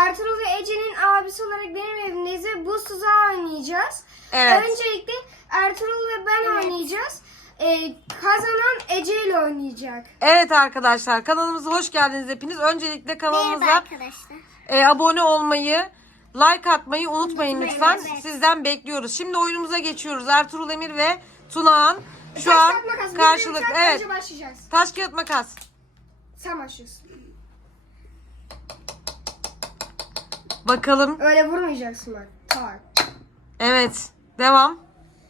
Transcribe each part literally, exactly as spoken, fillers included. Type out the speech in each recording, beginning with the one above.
Ertuğrul ve Ece'nin abisi olarak benim evimdeyiz ve bu tuzağı oynayacağız. Evet. Öncelikle Ertuğrul ve ben Evet. oynayacağız. Ee, kazanan Ece ile oynayacak. Evet arkadaşlar, kanalımıza hoş geldiniz hepiniz. Öncelikle kanalımıza Merhaba arkadaşlar. e, abone olmayı, like atmayı unutmayın Unutmayın, lütfen. evet. Sizden bekliyoruz. Şimdi oyunumuza geçiyoruz. Ertuğrul Emir ve Tunağan şu Taş, an kağıt, makas. karşılıklı. Birbirimize Evet. önce başlayacağız. Taş kağıt makas. Sen başlıyorsun. Bakalım. Öyle vurmayacaksın bak. Tak. Evet. Devam.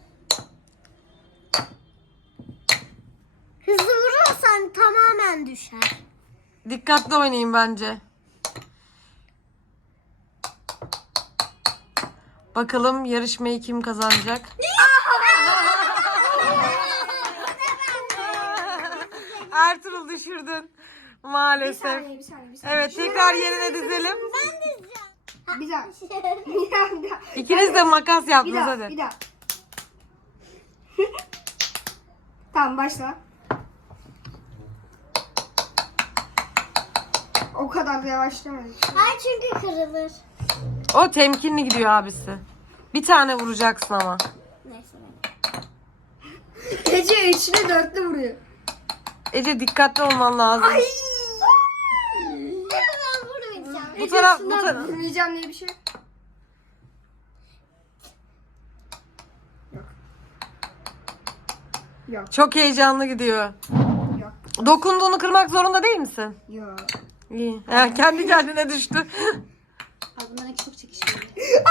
Hızlı vurursan tamamen düşer. Dikkatli oynayın bence. Bakalım yarışmayı kim kazanacak? Ertuğrul düşürdün. Bir Maalesef. saniye, bir saniye, bir saniye. Evet, tekrar yerine dizelim. Bir daha. Bir daha, bir daha. İkiniz de makas Bir yaptınız daha, hadi. bir daha. Tamam, başla. O kadar da yavaşlamadık. Ay çünkü kırılır. O temkinli gidiyor abisi. Bir tane vuracaksın ama. Neyse. Ece üçlü dörtlü vuruyor. Ece dikkatli olman lazım. Ay! Ben vurmayacağım. Bu taraf bu taraf. Vurmayacağım diye bir şey. Yok. Yok. Çok heyecanlı gidiyor. Yok. Dokunduğunu kırmak zorunda değil misin? Yok. İyi. Ha, kendi kendine düştü. Bunların çok çekişmeli.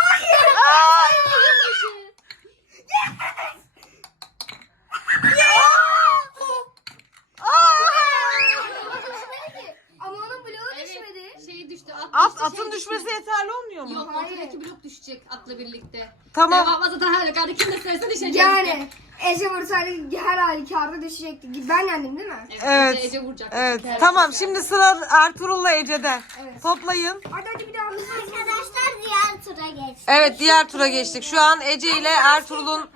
Ama onun bloğu düşmedi. Şeyi düştü. At, At, düştü, atın şey düşmesi düştü. yeterli olmuyor mu? Yok, Hayır. ortadaki blok düşecek atla birlikte. Tamam. Devam zaten her halükarda kim de söylese düşecek. Yani Ece vursaydı her halükarda düşecekti. Ben yendim değil mi? Evet. Evet. Ece, Ece vuracak. Evet. Çünkü her Tamam, halükarda. şimdi sıra Ertuğrul'la Ece'de. Evet. Toplayın. Hadi hadi bir daha. Arkadaşlar diğer tura geçtik. Evet, diğer tura geçtik. Şu an Ece ile Ertuğrul'un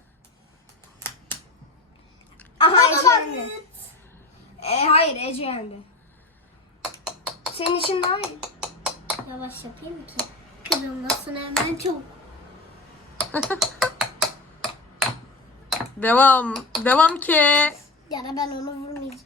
Aha Ece yendi. E, hayır Ece yendi. Senin için daha iyi. Yavaş yapayım ki kırılmasın hemen çok. devam. Devam ki. Yani ben onu vurmayacağım.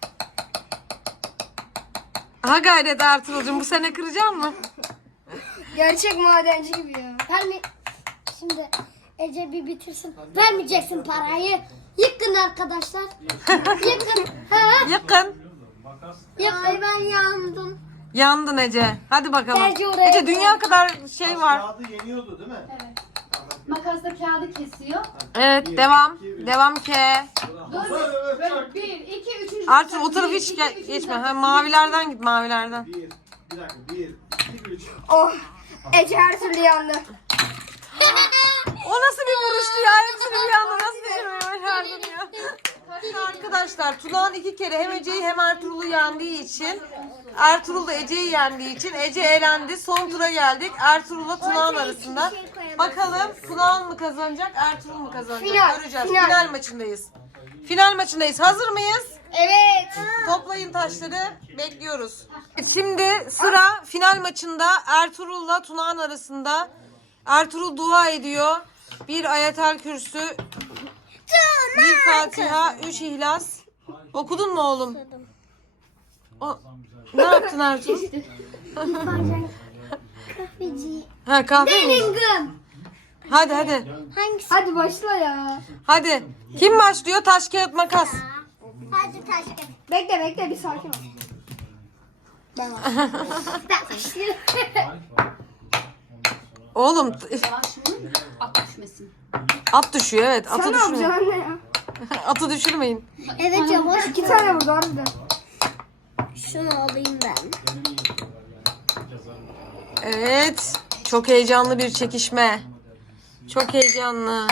Ha gayret Ertuğrul'cum, bu sene kıracak mı? Gerçek madenci gibi ya. Verme. Şimdi Ece bir bitirsin. Vermeyeceksin parayı. Yıkın arkadaşlar. Yıkın. Ha? Yakın. Yıkın. Ay ben yandım. Yandın Ece. Hadi bakalım. Ece oraya Ece dünya kadar şey var. Kağıdı yeniyordu değil mi? Evet. Makasla kağıdı kesiyor. Evet, devam. Devam ki. Dur. Böyle bir, iki, üçüncü. Ertuğrul o dakika. tarafı Bir, hiç iki, gel- üçüncü geçme. dakika. Ha, mavilerden git, mavilerden. Bir, bir dakika, bir, iki, üç. Oh. Ece her türlü yandı. O nasıl bir vuruştu ya? Hepsini bir anda nasıl düşürmeyi başardın ya? Şimdi arkadaşlar, Tunağan iki kere hem Ece'yi hem Ertuğrul'u yendiği için, Ertuğrul da Ece'yi yendiği için Ece elendi. Son tura geldik. Ertuğrul'la Tunağan arasında. Bakalım Tunağan mı kazanacak, Ertuğrul mu kazanacak? Final, Göreceğiz. final. Final maçındayız. Final maçındayız. Hazır mıyız? Evet. Toplayın taşları. Bekliyoruz. Şimdi sıra final maçında Ertuğrul'la Tunağan arasında. Ertuğrul dua ediyor. Bir ayetel kürsü, bir Fatiha, üç ihlas. Okudun mu oğlum? O, ne yaptın Ertuğrul? Kahveci. Ha, kahve mi? Bellingham. Hadi hadi. Hangisi? Hadi başla ya. Hadi. Kim başlıyor? Taş kağıt makas. Hadi taş kağıt. Bekle bekle bir sakin ol. Ben var. Ben başlıyorum. Oğlum Yavaş vur. At düşmesin. at düşüyor, evet. Atı Sen ne düşürmeyin. yapacaksın anne ya? Atı düşürmeyin. Evet yavaş. İki tane vurdu harbiden. Şunu alayım ben. Evet. Çok heyecanlı bir çekişme. Çok heyecanlı.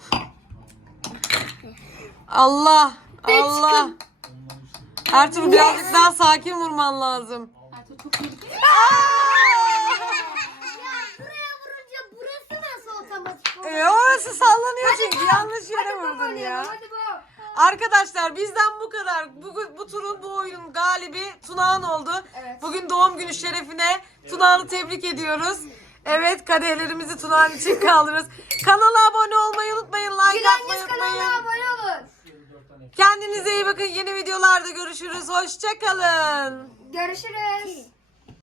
Allah. Allah. Ertuğrul birazcık daha sakin vurman lazım. Ertuğrul çok iyi. Buraya vurunca burası nasıl otomatik? E, orası sallanıyor çünkü yanlış yere vurdun ya. Hadi bu. Arkadaşlar bizden bu kadar. Bu, bu turun bu oyunun galibi Tunağan oldu. Evet. Bugün doğum günü şerefine Tunağan'ı tebrik ediyoruz. Evet, kadehlerimizi Tunağan için kaldırırız. Kanala abone olmayı unutmayın. Like atmayı Gülengiz kanalına unutmayın. abone olun. Kendinize iyi bakın. Yeni videolarda görüşürüz. Hoşça kalın. Görüşürüz.